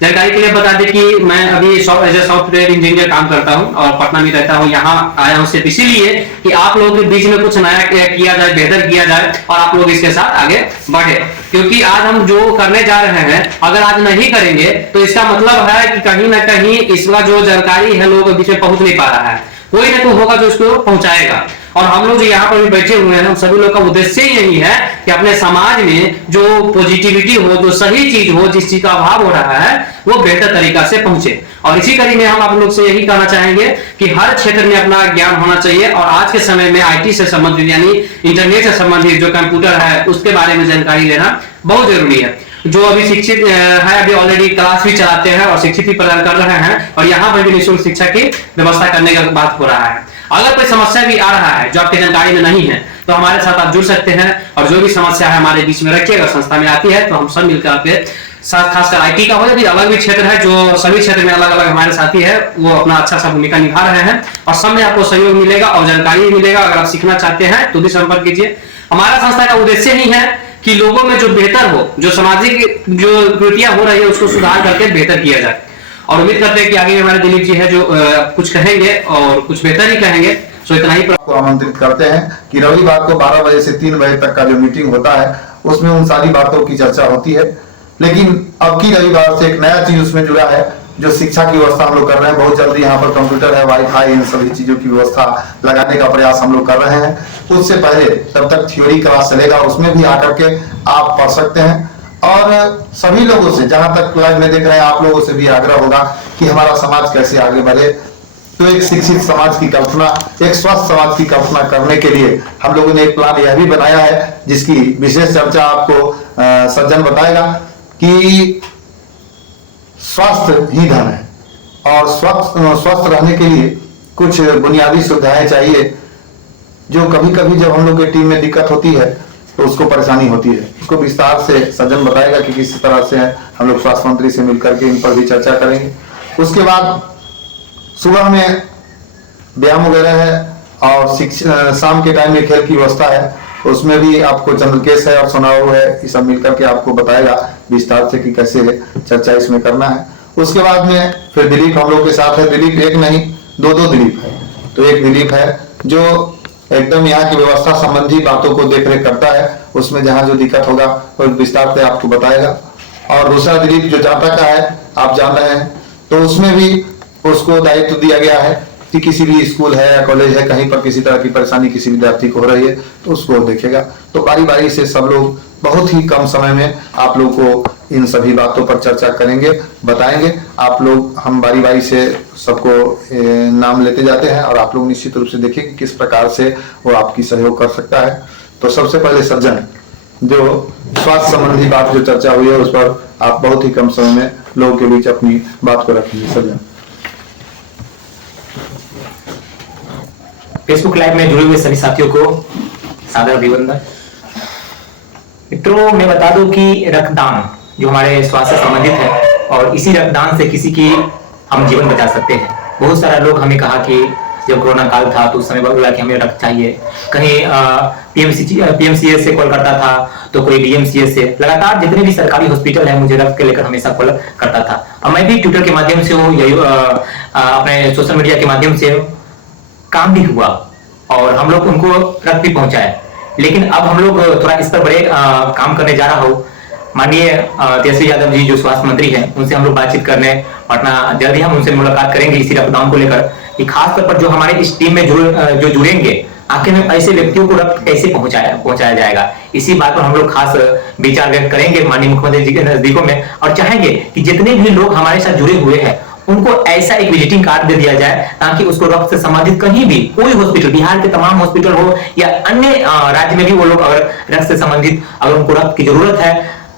जानकारी के लिए बता दें कि मैं अभी एज ए सॉफ्टवेयर इंजीनियर काम करता हूं और पटना में रहता हूं। यहाँ आया हूं सिर्फ इसीलिए कि आप लोगों के बीच में कुछ नया किया जाए, बेहतर किया जाए और आप लोग इसके साथ आगे बढ़े। क्योंकि आज हम जो करने जा रहे हैं, अगर आज नहीं करेंगे तो इसका मतलब है कि कहीं ना कहीं इसका जो जानकारी है लोगों के बीच में पहुंच नहीं पा रहा है। कोई ना कोई होगा जो इसको पहुंचाएगा। और हम लोग जो यहाँ पर भी बैठे हुए हैं, हम सभी लोग का उद्देश्य यही है कि अपने समाज में जो पॉजिटिविटी हो, जो सही चीज हो, जिस चीज का अभाव हो रहा है, वो बेहतर तरीका से पहुंचे। और इसी कड़ी में हम आप लोग से यही कहना चाहेंगे कि हर क्षेत्र में अपना ज्ञान होना चाहिए। और आज के समय में आईटी से संबंधित यानी इंटरनेट से संबंधित जो कंप्यूटर है उसके बारे में जानकारी लेना बहुत जरूरी है। जो अभी शिक्षित है, अभी ऑलरेडी क्लास भी चलाते हैं और शिक्षित भी प्रदान कर रहे हैं और यहाँ पर भी निःशुल्क शिक्षा की व्यवस्था करने का बात हो रहा है। अगर कोई समस्या भी आ रहा है जो आपकी जानकारी में नहीं है तो हमारे साथ आप जुड़ सकते हैं और जो भी समस्या है हमारे बीच में रखिएगा। संस्था में आती है तो हम सब मिलकर आपके साथ, खासकर आईटी का हो या फिर अलग भी क्षेत्र है, जो सभी क्षेत्र में अलग अलग हमारे साथी है वो अपना अच्छा सा भूमिका निभा रहे हैं और सब में आपको सहयोग मिलेगा और जानकारी भी मिलेगा। अगर आप सीखना चाहते हैं तो भी संपर्क कीजिए। हमारा संस्था का उद्देश्य ही है कि लोगों में जो बेहतर हो, जो सामाजिक जो त्रुटियां हो रही है उसको सुधार करके बेहतर किया जाए। और उम्मीद करते हैं कि आगे हमारे दिलीप जी है जो कुछ कहेंगे और कुछ बेहतर ही कहेंगे। सो इतना ही आपको आमंत्रित करते हैं कि रविवार को 12 बजे से 3 बजे तक का जो मीटिंग होता है उसमें उन सारी बातों की चर्चा होती है। लेकिन अब की रविवार से एक नया चीज उसमें जुड़ा है, जो शिक्षा की व्यवस्था हम लोग कर रहे हैं। बहुत जल्दी यहाँ पर कंप्यूटर है, वाईफाई, इन सभी चीजों की व्यवस्था लगाने का प्रयास हम लोग कर रहे हैं। उससे पहले तब तक थ्योरी क्लास चलेगा, उसमें भी आकर के आप पढ़ सकते हैं। और सभी लोगों से, जहां तक लाइव में देख रहे हैं, आप लोगों से भी आग्रह होगा कि हमारा समाज कैसे आगे बढ़े। तो एक शिक्षित समाज की कल्पना, एक स्वस्थ समाज की कल्पना करने के लिए हम लोगों ने एक प्लान यह भी बनाया है, जिसकी विशेष चर्चा आपको सज्जन बताएगा कि स्वास्थ्य ही धन है और स्वस्थ रहने के लिए कुछ बुनियादी सुविधाएं चाहिए, जो कभी कभी जब हम लोग की टीम में दिक्कत होती है तो उसको परेशानी होती है। उसको विस्तार से सज्जन बताएगा कि किस तरह से हम लोग स्वास्थ्य मंत्री से मिलकर के इन पर भी चर्चा करेंगे। उसके बाद सुबह में व्यायाम वगैरह है और शाम के टाइम में खेल की व्यवस्था है, उसमें भी आपको चंद्रकेश है और सोनाऊ है, ये सब मिलकर के आपको बताएगा विस्तार से कि कैसे चर्चा इसमें करना है। उसके बाद में फिर दिलीप हम लोग के साथ है। दिलीप एक नहीं, दो दिलीप है। तो एक दिलीप है जो एकदम यहाँ की व्यवस्था संबंधी बातों को देख रेख करता है, उसमें जहाँ जो दिक्कत होगा वो विस्तार से आपको बताएगा। और दूसरा दिलीप जो जाता का है, आप जान रहे हैं, तो उसमें भी उसको दायित्व दिया गया है कि किसी भी स्कूल है या कॉलेज है, कहीं पर किसी तरह की परेशानी किसी विद्यार्थी को हो रही है तो उसको देखेगा। तो बारी बारी से सब लोग बहुत ही कम समय में आप लोग को इन सभी बातों पर चर्चा करेंगे, बताएंगे। आप लोग, हम बारी बारी से सबको नाम लेते जाते हैं और आप लोग निश्चित रूप से देखिए कि किस प्रकार से वो आपकी सहयोग कर सकता है। तो सबसे पहले सज्जन, जो स्वास्थ्य संबंधी बात जो चर्चा हुई है उस पर आप बहुत ही कम समय में लोगों के बीच अपनी बात को रखेंगे। सज्जन। फेसबुक लाइव में जुड़े हुए सभी साथियों को सादर अभिवंदन। मित्रों, मैं बता दूं कि रक्तदान जो हमारे स्वास्थ्य से संबंधित है और इसी रक्तदान से किसी की हम जीवन बचा सकते हैं। बहुत सारे लोग हमें कहा कि जब कोरोना काल था तो उस समय बोला कि हमें रक्त चाहिए, कहीं पीएमसीएच से कॉल करता था तो कोई डीएमसीएच से, लगातार जितने भी सरकारी हॉस्पिटल है मुझे रक्त के लेकर हमेशा कॉल करता था। अब मैं भी ट्विटर के माध्यम से हो या अपने सोशल मीडिया के माध्यम से काम भी हुआ और हम लोग उनको रक्त भी पहुंचाए। लेकिन अब हम लोग थोड़ा इस पर बड़े काम करने जा रहा हो। माननीय तेजस्वी यादव जी जो स्वास्थ्य मंत्री हैं, उनसे हम लोग बातचीत करने पटना, जल्दी हम उनसे मुलाकात करेंगे इसी रक्तदान को लेकर कि खास तौर पर जो हमारे इस टीम में जो जुड़ेंगे, आखिर में ऐसे व्यक्तियों को रक्त कैसे पहुंचाया जाएगा, इसी बात पर हम लोग खास विचार व्यक्त करेंगे माननीय मुख्यमंत्री जी के नजदीकों में। और चाहेंगे कि जितने भी लोग हमारे साथ जुड़े हुए हैं उनको ऐसा एक विजिटिंग कार्ड दे दिया जाए ताकि उसको रक्त से संबंधित कहीं भी कोई हॉस्पिटल, बिहार के तमाम हॉस्पिटल हो या अन्य राज्य में भी वो लोग अगर रक्त से संबंधित अगर उनको रक्त की जरूरत है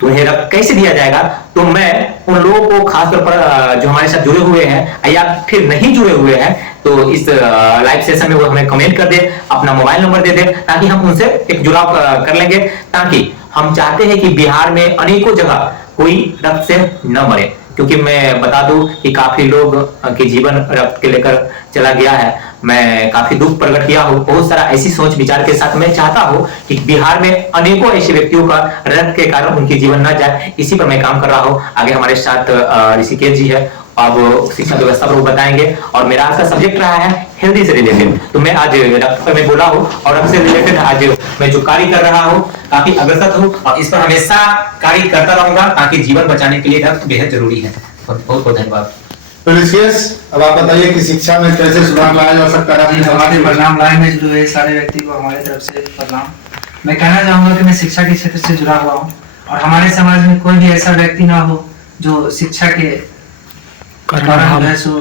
तो उन्हें रक्त कैसे दिया जाएगा। तो मैं उन लोगों को खासतौर पर जो हमारे साथ जुड़े हुए हैं या फिर नहीं जुड़े हुए हैं तो इस लाइव सेशन में वो हमें कमेंट कर दे, अपना मोबाइल नंबर दे दे ताकि हम उनसे एक जुड़ाव कर लेंगे। ताकि हम चाहते हैं कि बिहार में अनेकों जगह कोई रक्त से न मरे। क्योंकि मैं बता दूं कि काफी लोग के जीवन रक्त के लेकर चला गया है। मैं काफी दुख प्रकट किया हूँ, बहुत सारा ऐसी सोच विचार के साथ मैं चाहता हूँ कि बिहार में अनेकों ऐसे व्यक्तियों का रक्त के कारण उनकी जीवन न जाए, इसी पर मैं काम कर रहा हूँ। आगे हमारे साथ ऋषिकेश जी है, अब शिक्षा व्यवस्था पर वो बताएंगे, और मेरा आज का सब्जेक्ट रहा है हेल्दी से रिलेटेड। तो मैं आज रक्त पर मैं बोला हूँ और रक्त से रिलेटेड आज मैं जो कार्य कर रहा हूँ काफी अग्रसर हूँ और इस पर हमेशा कार्य करता रहूंगा, ताकि जीवन बचाने के लिए रक्त बेहद जरूरी है। बहुत बहुत धन्यवाद। तो ऋषिकेश, अब आप बताइए कि शिक्षा में कैसे सुधार लाया जा सकता है। हमारे परिणाम लाए में जुड़े हुए सारे व्यक्ति को हमारी तरफ से प्रणाम। मैं कहना चाहूंगा कि मैं शिक्षा के क्षेत्र से जुड़ा हुआ हूँ और हमारे समाज में कोई भी ऐसा व्यक्ति ना हो जो शिक्षा के कारण जो है सो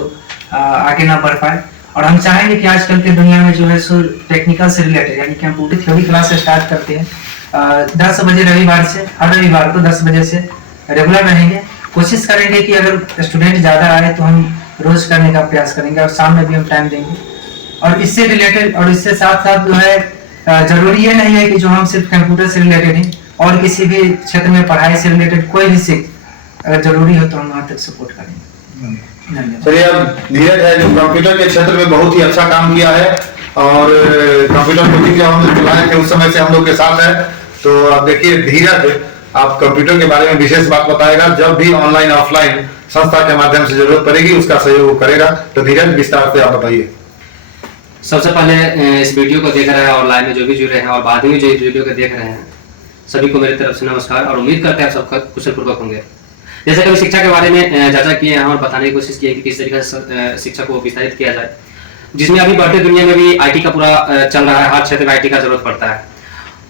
आगे ना बढ़ पाए। और हम चाहेंगे कि आजकल के दुनिया में जो है सो टेक्निकल से रिलेटेड यानी कंप्यूटर थ्योरी क्लास स्टार्ट करते हैं 10 बजे रविवार से, हर रविवार को 10 बजे से रेगुलर रहेंगे। कोशिश करेंगे कि अगर स्टूडेंट ज्यादा आए तो हम रोज करने का प्रयास करेंगे और शाम में भी हम टाइम देंगे। और इससे रिलेटेड और इससे साथ साथ जो है जरूरी ये नहीं है कि जो हम सिर्फ कंप्यूटर से रिलेटेड हैं, और किसी भी क्षेत्र में पढ़ाई से रिलेटेड कोई भी सीख अगर जरूरी हो तो हम वहाँ तक सपोर्ट करेंगे। चलिए, अब धीरज है जो कंप्यूटर के क्षेत्र में बहुत ही अच्छा काम किया है और कंप्यूटर कोचिंग जब हम चलाए थे उस समय से हम लोग के साथ है। तो अब देखिए धीरज आप कंप्यूटर के बारे में विशेष बात बताएगा, जब भी ऑनलाइन ऑफलाइन संस्था के माध्यम से जरूरत पड़ेगी उसका सहयोग करेगा। तो धीरज विस्तार से आप बताइए। सबसे पहले इस वीडियो को देख रहे हैं ऑनलाइन में जो भी जुड़े हैं और बाद में जो इस वीडियो को देख रहे हैं सभी को मेरी तरफ से नमस्कार, और उम्मीद करते हैं आप सबका कुशल पूर्वक होंगे। जैसे कभी शिक्षा के बारे में चर्चा किए हैं और बताने की कोशिश की है कि किस तरीके से शिक्षा को विस्तारित किया जाए, जिसमें अभी बढ़ते दुनिया में भी आईटी का पूरा चल रहा है, हर क्षेत्र में आईटी का जरूरत पड़ता है।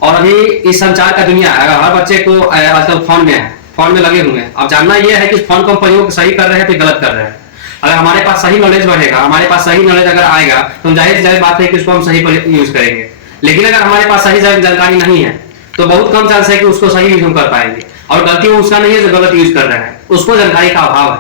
और अभी इस संचार का दुनिया है, अगर हर बच्चे को आजकल फोन में है, फोन में लगे हुए हैं। अब जानना यह है कि फोन को हम प्रयोग सही कर रहे हैं तो गलत कर रहे हैं। अगर हमारे पास सही नॉलेज बढ़ेगा, हमारे पास सही नॉलेज अगर आएगा तो जाहिर बात है कि उसको हम सही यूज करेंगे। लेकिन अगर हमारे पास सही जानकारी नहीं है तो बहुत कम चांस है कि उसको सही यूज हम कर पाएंगे, और गलती वो उसका नहीं है जो गलत यूज कर रहे हैं, उसको जानकारी का अभाव है।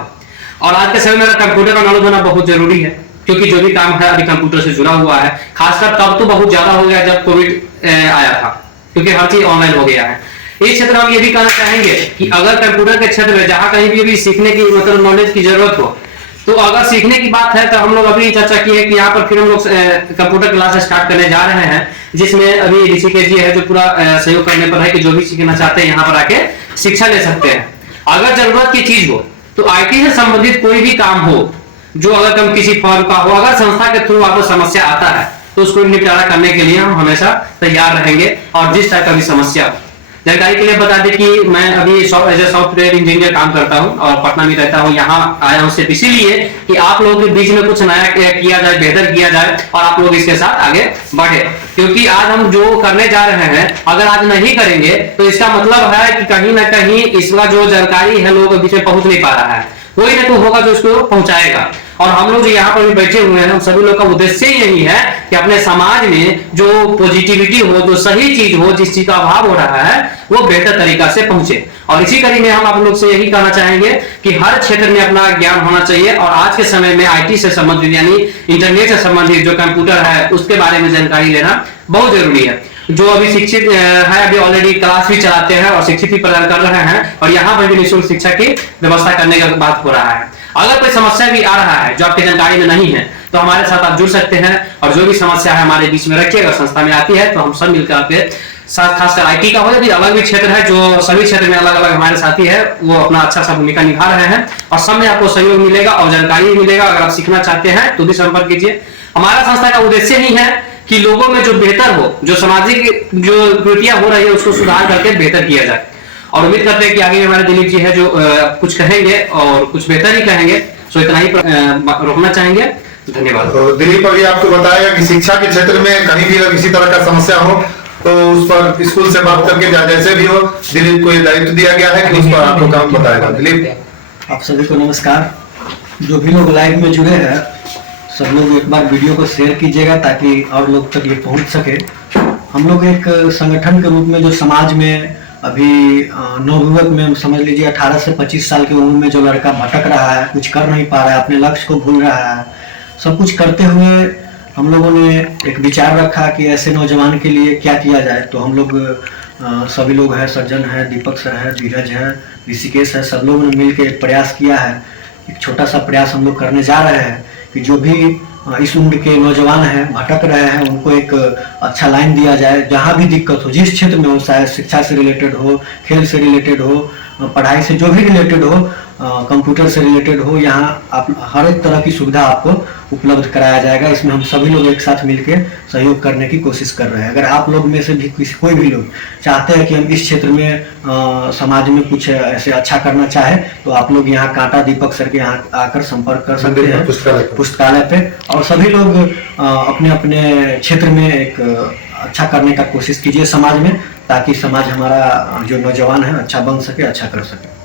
और आज के समय में कंप्यूटर का नॉलेज होना बहुत जरूरी है, क्योंकि जो भी काम है अभी कंप्यूटर से जुड़ा हुआ है। खासकर तब तो बहुत ज्यादा हो गया जब कोविड आया था, क्योंकि हर चीज ऑनलाइन हो गया है। इस क्षेत्र में हम ये भी कहना चाहेंगे कि अगर कंप्यूटर के क्षेत्र में जहां कहीं भी सीखने की मतलब नॉलेज की जरूरत हो, तो अगर सीखने की बात है तो हम लोग अभी चर्चा की है कि यहाँ पर फिर हम लोग कंप्यूटर क्लास स्टार्ट करने जा रहे हैं, जिसमें अभी ऋषिकेश जी है जो पूरा सहयोग करने पर है कि जो भी सीखना चाहते हैं यहाँ पर आके शिक्षा ले सकते हैं। अगर जरूरत की चीज हो तो आईटी से संबंधित कोई भी काम हो, जो अगर कम किसी फॉर्म का हो, अगर संस्था के थ्रू आपको समस्या आता है तो उसको निपटारा करने के लिए हम हमेशा तैयार रहेंगे। और जिस टाइप का भी समस्या हो, जानकारी के लिए बता दें कि मैं अभी एज ए सॉफ्टवेयर इंजीनियर काम करता हूं और पटना में रहता हूं। यहाँ आया हूं सिर्फ इसीलिए कि आप लोगों के बीच में कुछ नया किया जाए, बेहतर किया जाए और आप लोग इसके साथ आगे बढ़े। क्योंकि आज हम जो करने जा रहे हैं अगर आज नहीं करेंगे तो इसका मतलब है कि कहीं ना कहीं इसका जो जानकारी है लोगों के बीच में पहुंच नहीं पा रहा है, कोई ना कोई होगा जो उसको पहुंचाएगा। और हम लोग जो यहाँ पर भी बैठे हुए हैं, हम सभी लोग का उद्देश्य यही है कि अपने समाज में जो पॉजिटिविटी हो, जो सही चीज हो, जिस चीज का अभाव हो रहा है वो बेहतर तरीका से पहुंचे। और इसी कड़ी में हम आप लोग से यही कहना चाहेंगे कि हर क्षेत्र में अपना ज्ञान होना चाहिए। और आज के समय में आईटी से संबंधित यानी इंटरनेट से संबंधित जो कंप्यूटर है उसके बारे में जानकारी लेना बहुत जरूरी है। जो अभी शिक्षित है अभी ऑलरेडी क्लास भी चलाते हैं और शिक्षित भी प्रदान कर रहे हैं, और यहाँ पर भी निःशुल्क शिक्षा की व्यवस्था करने का बात हो रहा है। अगर कोई समस्या भी आ रहा है जो आपकी जानकारी में नहीं है तो हमारे साथ आप जुड़ सकते हैं, और जो भी समस्या है हमारे बीच में रखिएगा। संस्था में आती है तो हम सब मिलकर आपके साथ, खासकर आईटी का हो या फिर अलग भी क्षेत्र है, जो सभी क्षेत्र में अलग अलग हमारे साथी है वो अपना अच्छा सा भूमिका निभा रहे हैं, और सब में आपको सहयोग मिलेगा और जानकारी मिलेगा। अगर आप सीखना चाहते हैं तो भी संपर्क कीजिए। हमारा संस्था का उद्देश्य ही है कि लोगों में जो बेहतर हो, जो सामाजिक जो त्रुटियां हो रही है उसको सुधार करके बेहतर किया जाए। और उम्मीद करते हैं कि आगे हमारे दिलीप जी है जो कुछ कहेंगे और कुछ बेहतर ही कहेंगे। सो इतना ही रोकना चाहेंगे। धन्यवाद। तो दिलीप अभी आपको बताएगा कि शिक्षा के क्षेत्र में कहीं भी अगर किसी तरह का समस्या हो तो उस पर स्कूल से बात करके जैसे भी हो, दिलीप को ये दायित्व दिया गया है कि उस पर आपको काम बताएगा। दिलीप, आप सभी को नमस्कार। जो भी लोग लाइव में जुड़े हैं सब लोग एक बार वीडियो को शेयर कीजिएगा ताकि और लोग तक ये पहुंच सके। हम लोग एक संगठन के रूप में जो समाज में अभी नवयुवक में समझ लीजिए 18 से 25 साल की उम्र में जो लड़का भटक रहा है, कुछ कर नहीं पा रहा है, अपने लक्ष्य को भूल रहा है, सब कुछ करते हुए हम लोगों ने एक विचार रखा कि ऐसे नौजवान के लिए क्या किया जाए। तो हम लोग सभी लोग हैं, सज्जन है, दीपक सर है, धीरज है, ऋषिकेश है, सब लोगों ने मिलकर एक प्रयास किया है। एक छोटा सा प्रयास हम लोग करने जा रहे हैं कि जो भी इस उम्र के नौजवान हैं, भटक रहे हैं, उनको एक अच्छा लाइन दिया जाए। जहाँ भी दिक्कत हो, जिस क्षेत्र में हो, चाहे शिक्षा से रिलेटेड हो, खेल से रिलेटेड हो, पढ़ाई से जो भी रिलेटेड हो, कंप्यूटर से रिलेटेड हो, यहाँ आप हर एक तरह की सुविधा आपको उपलब्ध कराया जाएगा। इसमें हम सभी लोग एक साथ मिलकर सहयोग करने की कोशिश कर रहे हैं। अगर आप लोग में से भी कोई भी लोग चाहते हैं कि हम इस क्षेत्र में समाज में कुछ ऐसे अच्छा करना चाहे, तो आप लोग यहाँ कांटा दीपक सर के यहाँ आकर संपर्क कर सकते हैं पुस्तकालय पे। और सभी लोग अपने अपने क्षेत्र में एक अच्छा करने का कोशिश कीजिए समाज में, ताकि समाज हमारा जो नौजवान है अच्छा बन सके, अच्छा कर सके।